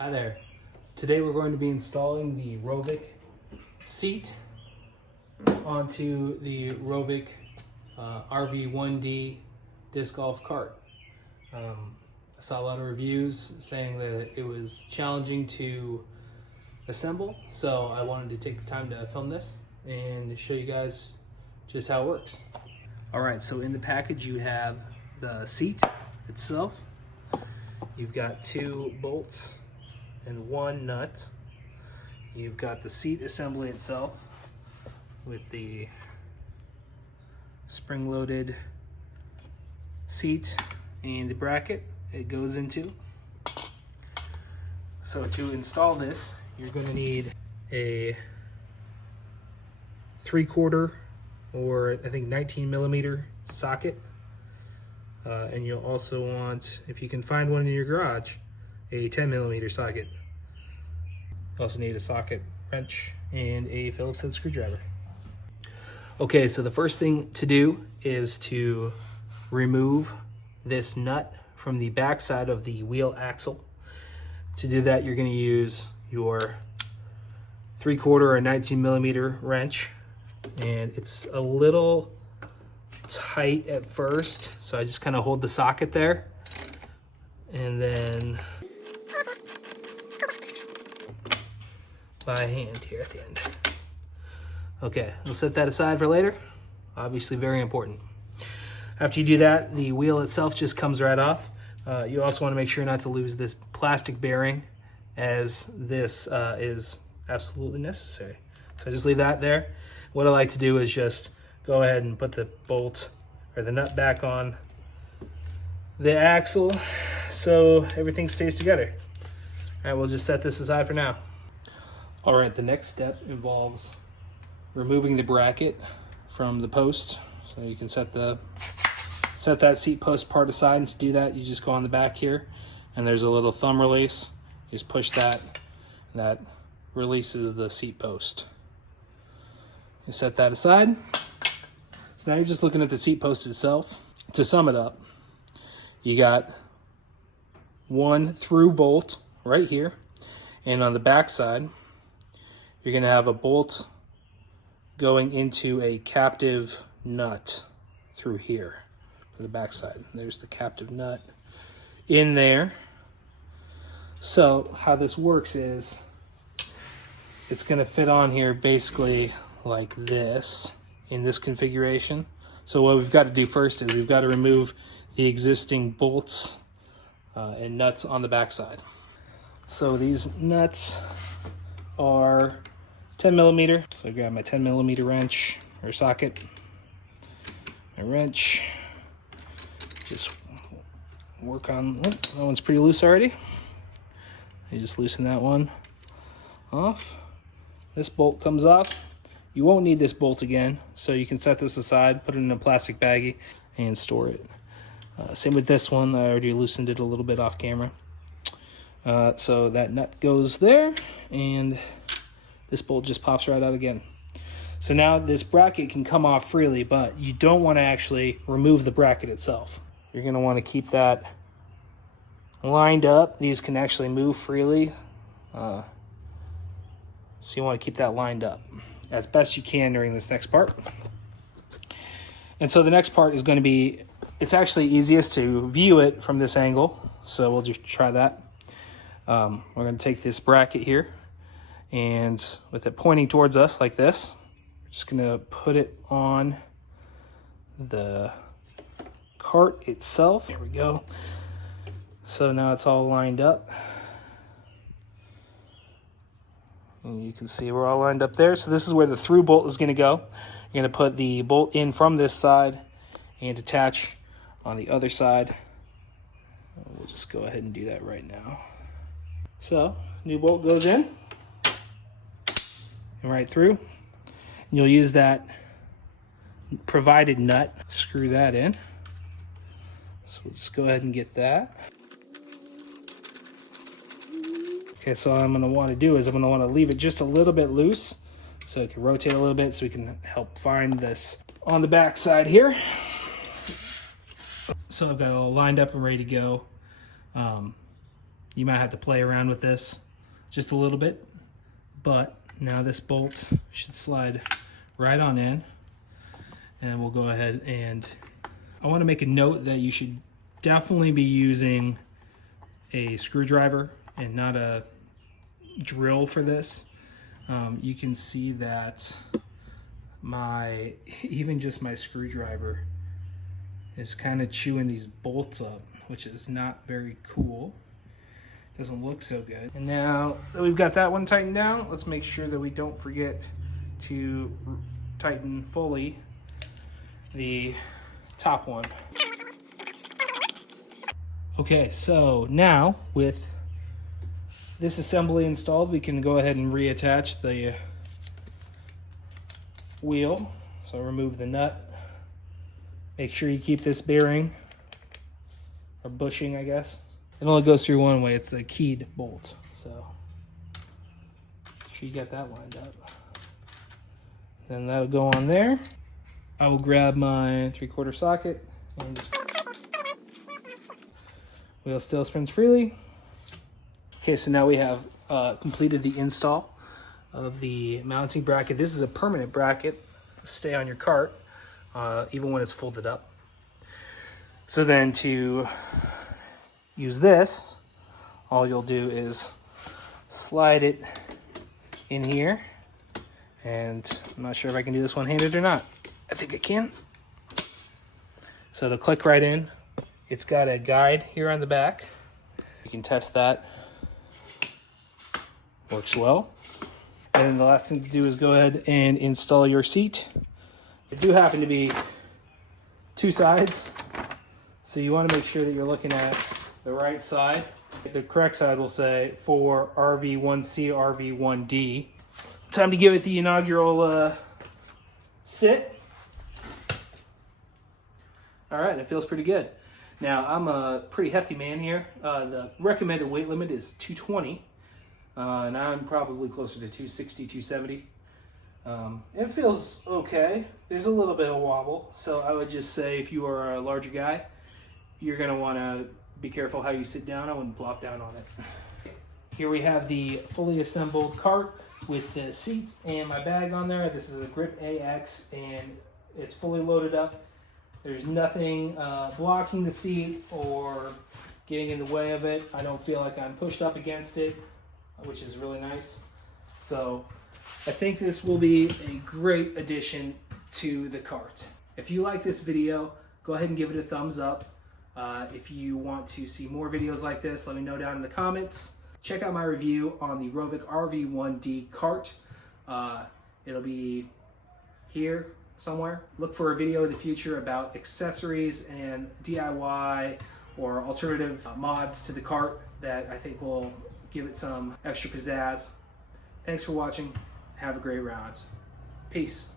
Hi there. Today we're going to be installing the Rovic seat onto the Rovic RV1D disc golf cart. I saw a lot of reviews saying that it was challenging to assemble, so I wanted to take the time to film this and show you guys just how it works. Alright, so in the package you have the seat itself. You've got 2 bolts and 1 nut. You've got the seat assembly itself with the spring-loaded seat and the bracket it goes into. So to install this, you're going to need a 3/4 or I think 19mm socket, and you'll also want, if you can find one in your garage, a 10mm socket. You also need a socket wrench and a Phillips head screwdriver. Okay, so the first thing to do is to remove this nut from the back side of the wheel axle. To do that, you're going to use your 3/4 or 19mm wrench, and it's a little tight at first, so I just kind of hold the socket there, and then by hand here at the end. Okay, we'll set that aside for later. Obviously very important. After you do that, the wheel itself just comes right off. You also want to make sure not to lose this plastic bearing, as this is absolutely necessary. So just leave that there. What I like to do is just go ahead and put the bolt or the nut back on the axle so everything stays together. All right, we'll just set this aside for now. All right, the next step involves removing the bracket from the post. So you can set that seat post part aside, and to do that, you just go on the back here, and there's a little thumb release. You just push that, and that releases the seat post. You set that aside. So now you're just looking at the seat post itself. To sum it up, you got 1 through bolt right here, and on the back side, you're going to have a bolt going into a captive nut through here for the back side. There's the captive nut in there. So how this works is it's going to fit on here basically like this in this configuration. So what we've got to do first is we've got to remove the existing bolts and nuts on the back side. So these nuts are 10mm. So I grab my 10mm wrench or socket, my wrench, just work on, oh, that one's pretty loose already. You just loosen that one off. This bolt comes off. You won't need this bolt again, so you can set this aside, put it in a plastic baggie, and store it. Same with this one. I already loosened it a little bit off camera. So that nut goes there, and this bolt just pops right out again. So now this bracket can come off freely, but you don't want to actually remove the bracket itself. You're going to want to keep that lined up. These can actually move freely. So you want to keep that lined up as best you can during this next part. And so the next part is going to be, it's actually easiest to view it from this angle. So we'll just try that. We're going to take this bracket here, and with it pointing towards us like this, we're just going to put it on the cart itself. There we go. So now it's all lined up. And you can see we're all lined up there. So this is where the through bolt is going to go. You're going to put the bolt in from this side and attach on the other side. We'll just go ahead and do that right now. So new bolt goes in and right through. And you'll use that provided nut, screw that in. So we'll just go ahead and get that. Okay, so what I'm going to want to do is I'm going to want to leave it just a little bit loose so it can rotate a little bit, so we can help find this on the back side here. So I've got it all lined up and ready to go. You might have to play around with this just a little bit, but now this bolt should slide right on in. And we'll go ahead, and I want to make a note that you should definitely be using a screwdriver and not a drill for this. You can see that even just my screwdriver is kind of chewing these bolts up, which is not very cool. Doesn't look so good. And now that we've got that one tightened down, let's make sure that we don't forget to tighten fully the top one. Okay, so now with this assembly installed, we can go ahead and reattach the wheel. So remove the nut. Make sure you keep this bearing, or bushing, I guess. It only goes through one way. It's a keyed bolt, so make sure you get that lined up. Then that'll go on there. I will grab my 3/4 socket and just wheel still spins freely. Okay, so now we have completed the install of the mounting bracket. This is a permanent bracket, stay on your cart, even when it's folded up. So then to use this, all you'll do is slide it in here. And I'm not sure if I can do this one-handed or not. I think I can. So it'll click right in. It's got a guide here on the back. You can test that. Works well. And then the last thing to do is go ahead and install your seat. There do happen to be two sides, so you want to make sure that you're looking at the right side. The correct side will say for RV1C, RV1D. Time to give it the inaugural sit. All right, it feels pretty good. Now, I'm a pretty hefty man here. The recommended weight limit is 220, and I'm probably closer to 260, 270. It feels okay. There's a little bit of wobble, so I would just say if you are a larger guy, you're going to want to be careful how you sit down. I wouldn't plop down on it. Here we have the fully assembled cart with the seat and my bag on there. This is a Grip AX, and it's fully loaded up. There's nothing blocking the seat or getting in the way of it. I don't feel like I'm pushed up against it, which is really nice. So I think this will be a great addition to the cart. If you like this video, go ahead and give it a thumbs up. If you want to see more videos like this, let me know down in the comments. Check out my review on the Rovic RV1D cart. It'll be here somewhere. Look for a video in the future about accessories and DIY or alternative mods to the cart that I think will give it some extra pizzazz. Thanks for watching. Have a great round. Peace.